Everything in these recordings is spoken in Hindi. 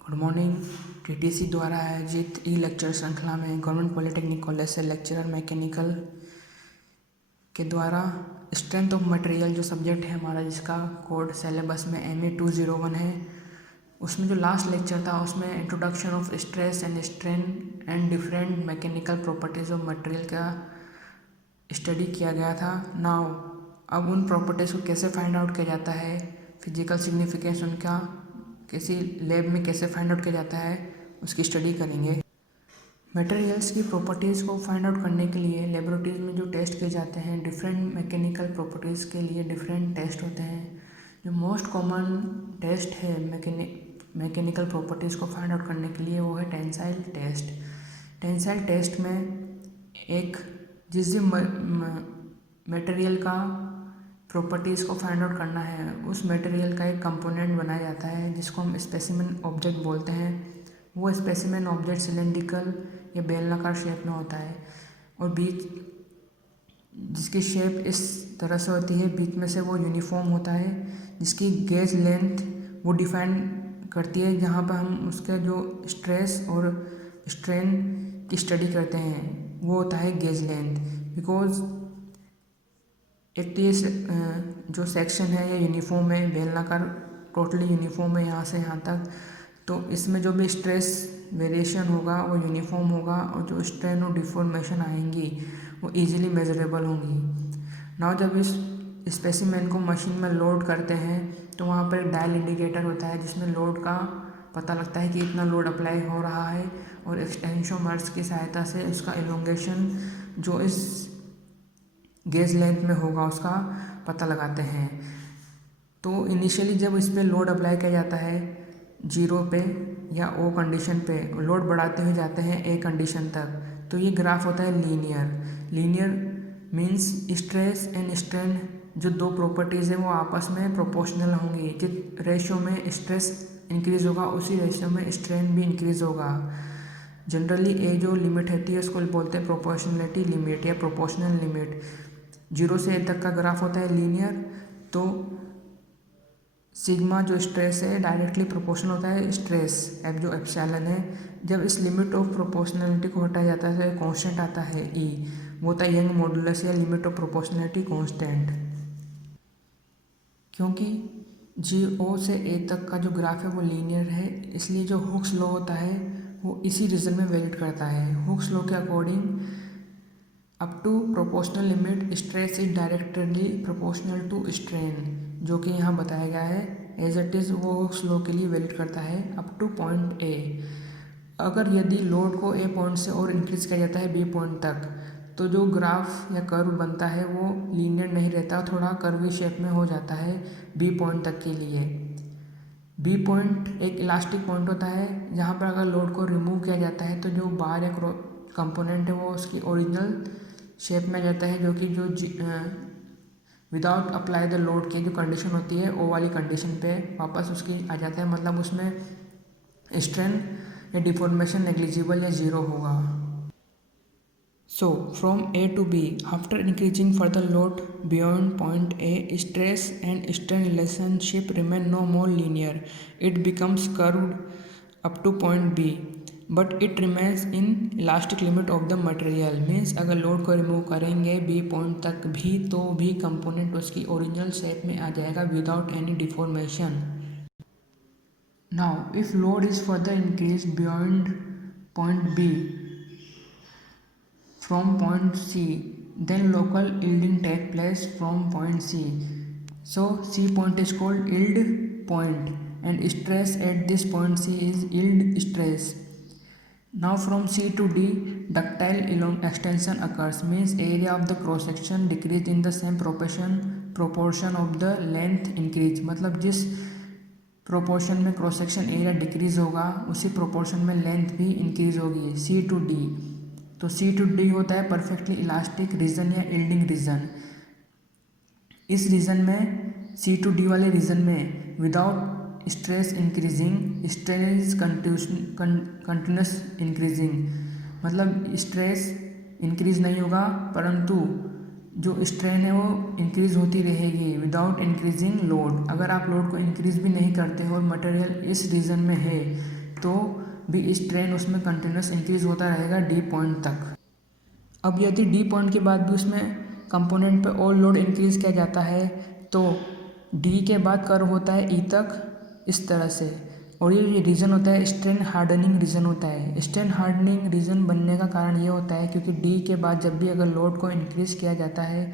Good morning. टीटीसी द्वारा आयोजित ई लेक्चर श्रृंखला में गवर्नमेंट पॉलिटेक्निक कॉलेज से लेक्चरर मैकेनिकल के द्वारा स्ट्रेंथ ऑफ मटेरियल जो सब्जेक्ट है हमारा, जिसका कोड सिलेबस में MA 201 है, उसमें जो लास्ट लेक्चर था उसमें introduction of stress and strain and different mechanical properties of material का स्टडी किया गया था। नाउ अब उन प्रॉपर्टीज़ को कैसे फाइंड आउट किया जाता है, फिजिकल सिग्निफिकेंस उनका किसी लैब में कैसे फाइंड आउट किया जाता है, उसकी स्टडी करेंगे। मटेरियल्स की प्रॉपर्टीज़ को फाइंड आउट करने के लिए लेबोरेटरीज में जो टेस्ट किए जाते हैं, डिफरेंट मैकेनिकल प्रॉपर्टीज़ के लिए डिफरेंट टेस्ट होते हैं। जो मोस्ट कॉमन टेस्ट है मैकेनिकल प्रॉपर्टीज़ को फाइंड आउट करने के लिए वो है टेंसाइल टेस्ट। टेंसाइल टेस्ट में एक जिस मटेरियल का प्रॉपर्टीज़ को फाइंड आउट करना है, उस मटेरियल का एक कंपोनेंट बनाया जाता है जिसको हम स्पेसिमेन ऑब्जेक्ट बोलते हैं। वो स्पेसिमेन ऑब्जेक्ट सिलेंड्रिकल या बेलनाकार शेप में होता है और बीच जिसकी शेप इस तरह से होती है, बीच में से वो यूनिफॉर्म होता है, जिसकी गेज लेंथ वो डिफाइन करती है, जहाँ पर हम उसका जो स्ट्रेस और स्ट्रेन की स्टडी करते हैं वो होता है गेज लेंथ। बिकॉज एक जो सेक्शन है ये यूनिफॉर्म है, बेलनाकार टोटली यूनिफॉर्म है यहाँ से यहाँ तक, तो इसमें जो भी स्ट्रेस वेरिएशन होगा वो यूनिफॉर्म होगा और जो स्ट्रेन और डिफॉर्मेशन आएंगी वो इजीली मेजरेबल होंगी। नाउ जब इस स्पेसिमेन को मशीन में लोड करते हैं तो वहाँ पर एक डायल इंडिकेटर होता है जिसमें लोड का पता लगता है कि इतना लोड अप्लाई हो रहा है, और एक्सटेंशोमीटर्स की सहायता से उसका एलोंगेशन जो इस गेज लेंथ में होगा उसका पता लगाते हैं। तो इनिशियली जब इस पर लोड अप्लाई किया जाता है 0 पे या O कंडीशन पे, लोड बढ़ाते हुए जाते हैं A कंडीशन तक, तो ये ग्राफ होता है linear. Linear means stress and strain जो दो प्रॉपर्टीज़ हैं वो आपस में प्रोपोर्शनल होंगी। जिस रेशियो में स्ट्रेस इंक्रीज़ होगा उसी रेशियो में स्ट्रेन भी इंक्रीज़ होगा। जनरली ए जो लिमिट रहती है उसको बोलते हैं प्रोपोर्शनलिटी लिमिट या प्रोपोर्शनल लिमिट। 0 से A तक का ग्राफ होता है लीनियर, तो सिग्मा जो स्ट्रेस है डायरेक्टली प्रोपोर्शनल होता है स्ट्रेस एफ जो एप्सिलॉन है। जब इस लिमिट ऑफ प्रोपोर्शनलिटी को हटाया जाता है तो कांस्टेंट आता है E, वो होता है यंग मॉडुलस या लिमिट ऑफ प्रोपोर्शनलिटी कांस्टेंट। क्योंकि O से A तक का जो ग्राफ है वो लीनियर है, इसलिए जो हुक्स लॉ होता है वो इसी रीजन में वैलिड करता है। हुक्स लॉ के according up to proportional limit stress is directly proportional to strain, जो कि यहाँ बताया गया है एज इट इज़, वो हुक्स लॉ के लिए वैलिड करता है अप टू पॉइंट A। अगर यदि लोड को A पॉइंट से और इंक्रीज किया जाता है B पॉइंट तक, तो जो ग्राफ या कर्व बनता है वो लीनियर नहीं रहता, थोड़ा कर्वी शेप में हो जाता है B पॉइंट तक के लिए। B पॉइंट एक इलास्टिक पॉइंट होता है जहाँ पर अगर लोड को रिमूव किया जाता है तो जो बार या कंपोनेंट है वो उसकी ओरिजिनल शेप में जाता है, जो कि जो विदाउट अप्लाई द लोड की जो कंडीशन होती है O वाली कंडीशन पे वापस उसकी आ जाता है, मतलब उसमें स्ट्रेन या डिफॉर्मेशन नेग्लिजिबल या 0 होगा। So from A to B, after increasing further load beyond point A, stress and strain relationship remain no more linear. It becomes curved up to point B, but it remains in elastic limit of the material. Means अगर लोड को रिमूव करेंगे B पॉइंट तक भी तो भी कंपोनेंट उसकी ओरिजिनल शेप में आ जाएगा without any deformation. Now if load is further increased beyond point B from point C, then local yielding take place from point C. So C point is called yield point and stress at this point C is yield stress. Now from C to D, ductile extension occurs, means area of the cross section decrease in the same proportion of the length increase। मतलब जिस प्रोपोर्शन में क्रॉस सेक्शन एरिया डिक्रीज होगा उसी प्रोपोर्शन में लेंथ भी इंक्रीज होगी। C to D, तो C to D होता है परफेक्टली इलास्टिक रीजन या यील्डिंग रीजन। इस रीजन में C to D वाले रीजन में without stress increasing, strain is continuous increasing, मतलब स्ट्रेस इंक्रीज नहीं होगा परंतु जो स्ट्रेन है वो इंक्रीज होती रहेगी विदाउट इंक्रीजिंग लोड। अगर आप लोड को इंक्रीज भी नहीं करते हो और मटेरियल इस रीजन में है तो भी स्ट्रेन उसमें कंटिन्यूस इंक्रीज होता रहेगा डी पॉइंट तक। अब यदि डी पॉइंट के बाद भी उसमें कंपोनेंट पे और लोड इंक्रीज किया जाता है तो डी के बाद कर्व होता है ई तक इस तरह से, और ये रीजन होता है स्ट्रेन हार्डनिंग रीजन होता है। स्ट्रेन हार्डनिंग रीजन बनने का कारण ये होता है क्योंकि डी के बाद जब भी अगर लोड को इंक्रीज किया जाता है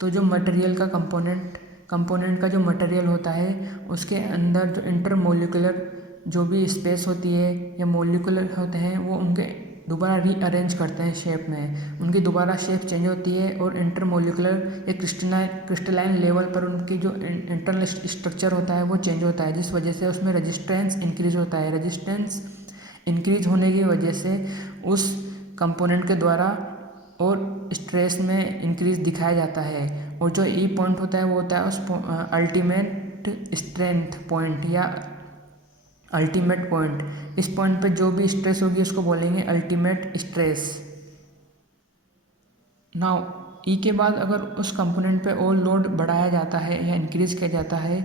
तो जो मटेरियल का कंपोनेंट का जो मटेरियल होता है उसके अंदर जो इंटरमोलिकुलर जो भी स्पेस होती है या मोलिकुलर होते हैं वो उनके दोबारा रीअरेंज करते हैं शेप में, उनकी दोबारा शेप चेंज होती है और इंटरमोलिकुलर या क्रिस्टलाइन लेवल पर उनकी जो इंटरनल स्ट्रक्चर होता है वो चेंज होता है, जिस वजह से उसमें रेजिस्टेंस इंक्रीज होता है। रेजिस्टेंस इंक्रीज होने की वजह से उस कंपोनेंट के द्वारा और स्ट्रेस में इंक्रीज दिखाया जाता है, और जो ई पॉइंट होता है वो होता है उस अल्टीमेट स्ट्रेंथ पॉइंट या अल्टीमेट पॉइंट। इस पॉइंट पे जो भी स्ट्रेस होगी उसको बोलेंगे अल्टीमेट स्ट्रेस। नाउ ई के बाद अगर उस कंपोनेंट पे और लोड बढ़ाया जाता है या इंक्रीज किया जाता है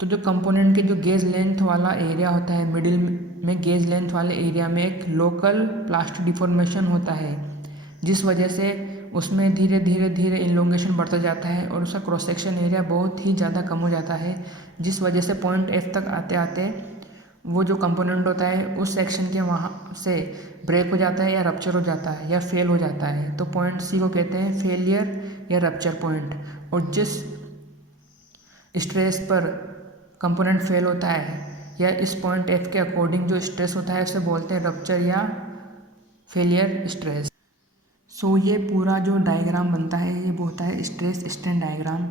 तो जो कंपोनेंट के जो गेज लेंथ वाला एरिया होता है, मिडिल में गेज लेंथ वाले एरिया में एक लोकल प्लास्टिक डिफॉर्मेशन होता है, जिस वजह से उसमें धीरे धीरे इलोंगेशन बढ़ता जाता है और उसका क्रॉस सेक्शन एरिया बहुत ही ज़्यादा कम हो जाता है, जिस वजह से पॉइंट एफ तक आते आते वो जो कंपोनेंट होता है उस सेक्शन के वहाँ से ब्रेक हो जाता है या रप्चर हो जाता है या फेल हो जाता है। तो पॉइंट सी को कहते हैं फेलियर या रप्चर पॉइंट। और जिस स्ट्रेस पर कंपोनेंट फेल होता है या इस पॉइंट एफ के अकॉर्डिंग जो स्ट्रेस होता है उसे बोलते हैं रप्चर या फेलियर स्ट्रेस। सो ये पूरा जो डायग्राम बनता है ये वो होता है स्ट्रेस स्ट्रेन डायग्राम,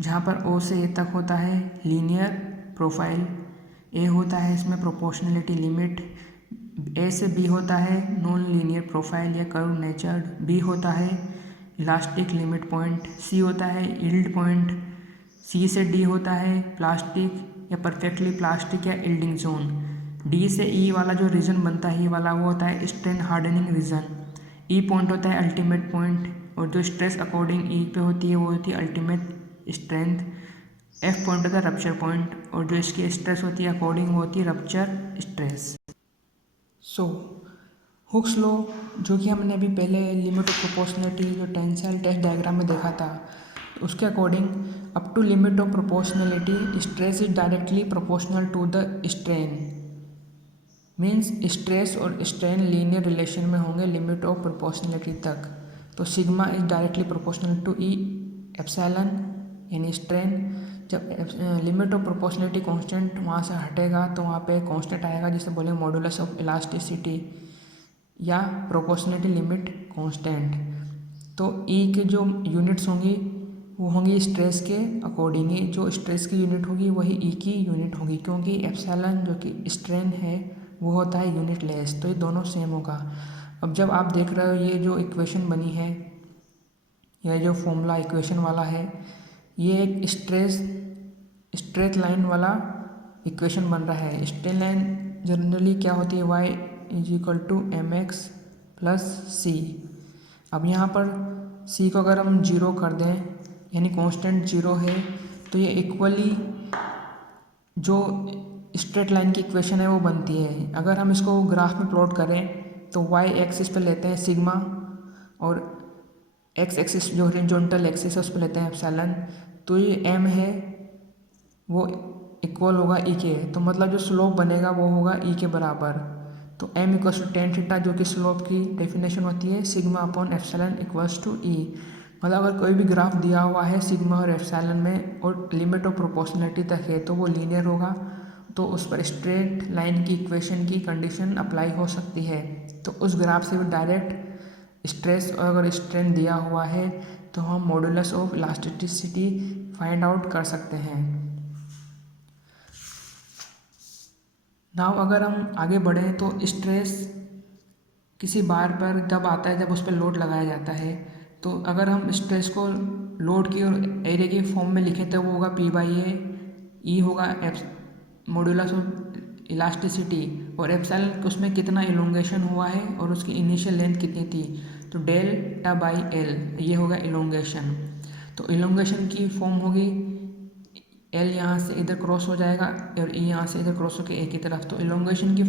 जहाँ पर ओ से ए तक होता है लीनियर प्रोफाइल, ए होता है इसमें प्रोपोर्शनलिटी लिमिट, ए से बी होता है नॉन लीनियर प्रोफाइल या कर्व नेचर, बी होता है इलास्टिक लिमिट पॉइंट, सी होता है यील्ड पॉइंट, सी से डी होता है प्लास्टिक या परफेक्टली प्लास्टिक या यील्डिंग जोन, डी से ई वाला जो रीजन बनता है ये वाला वो होता है strain hardening region, E point होता है अल्टीमेट पॉइंट, और जो स्ट्रेस अकॉर्डिंग ई पे होती है वो होती है अल्टीमेट स्ट्रेंथ, एफ पॉइंट होता है रप्चर पॉइंट, और जो इसकी स्ट्रेस होती है अकॉर्डिंग वो होती है rupture stress. So Hooke's law जो कि हमने अभी पहले लिमिट ऑफ प्रोपोर्शनलिटी जो टेंसाइल टेस्ट डायग्राम में देखा था, तो उसके according up to limit of proportionality stress is directly proportional to the strain, means stress और स्ट्रेन लीनियर रिलेशन में होंगे लिमिट ऑफ प्रोपोर्शनलिटी तक। तो sigma is directly proportional to E epsilon यानी स्ट्रेन। जब लिमिट ऑफ प्रोपोर्शनलिटी कांस्टेंट वहाँ से हटेगा तो वहाँ पे कांस्टेंट आएगा जिसे बोले मॉडुलस ऑफ इलास्टिसिटी या प्रोपोर्शनलिटी लिमिट कांस्टेंट। तो ई के जो यूनिट्स होंगी वो होंगी स्ट्रेस के अकॉर्डिंग ही, जो स्ट्रेस की यूनिट होगी वही ई की यूनिट होगी, क्योंकि एप्सिलॉन जो कि स्ट्रेन है वो होता है यूनिट लेस, तो ये दोनों सेम होगा। अब जब आप देख रहे हो ये जो इक्वेशन बनी है या जो फॉर्मूला इक्वेशन वाला है ये एक स्ट्रेट लाइन वाला इक्वेशन बन रहा है। स्ट्रेट लाइन जनरली क्या होती है y is equal to m x plus c. अब यहाँ पर c को अगर हम जीरो कर दें यानी कांस्टेंट जीरो है तो ये इक्वली जो स्ट्रेट लाइन की इक्वेशन है वो बनती है। अगर हम इसको ग्राफ में प्लॉट करें तो y एक्सिस पे लेते हैं सिग्मा और x एक्सिस जो हॉरिजॉन्टल एक्सिस है उस पर लेते हैं एप्सिलॉन, तो ये m है वो इक्वल होगा ई के, तो मतलब जो स्लोप बनेगा वो होगा ई के बराबर। तो m equals to tan theta जो कि स्लोप की डेफिनेशन होती है sigma upon epsilon equals to e. मतलब अगर कोई भी ग्राफ दिया हुआ है सिग्मा और एप्सिलॉन में और लिमिट ऑफ प्रोपोर्शनलिटी तक है तो वो लीनियर होगा, तो उस पर स्ट्रेट लाइन की इक्वेशन की कंडीशन अप्लाई हो सकती है। तो उस ग्राफ से भी डायरेक्ट स्ट्रेस और अगर स्ट्रेन दिया हुआ है तो हम modulus of elasticity find out कर सकते हैं। नाउ अगर हम आगे बढ़ें तो स्ट्रेस किसी बार पर जब आता है जब उस पर लोड लगाया जाता है, तो अगर हम स्ट्रेस को लोड की और एरिया की फॉर्म में लिखें तो वो होगा पी बाई ए, ई होगा मॉडुलस ऑफ इलास्टिसिटी और एप्सिलॉन उसमें कितना इलोंगेशन हुआ है और उसकी इनिशियल लेंथ कितनी थी, तो डेल्टा बाई एल ये होगा इलोंगेशन। तो इलोंगेशन की फॉर्म होगी एल यहाँ से इधर क्रॉस हो जाएगा और ई यहाँ से इधर क्रॉस होकर ए की तरफ। तो इलोंगेशन की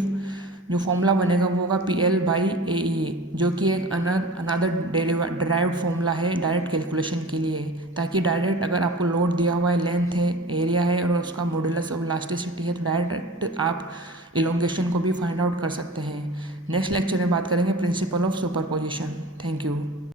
जो फॉर्मूला बनेगा वो होगा PL/AE, जो कि एक अनदर डिराइव्ड फॉर्मूला है डायरेक्ट कैलकुलेशन के लिए, ताकि डायरेक्ट अगर आपको लोड दिया हुआ है, लेंथ है, एरिया है और उसका मॉडुलस ऑफ इलास्टिसिटी है, तो डायरेक्ट आप इलोंगेशन को भी फाइंड आउट कर सकते हैं। नेक्स्ट लेक्चर में बात करेंगे principle of superposition. Thank you.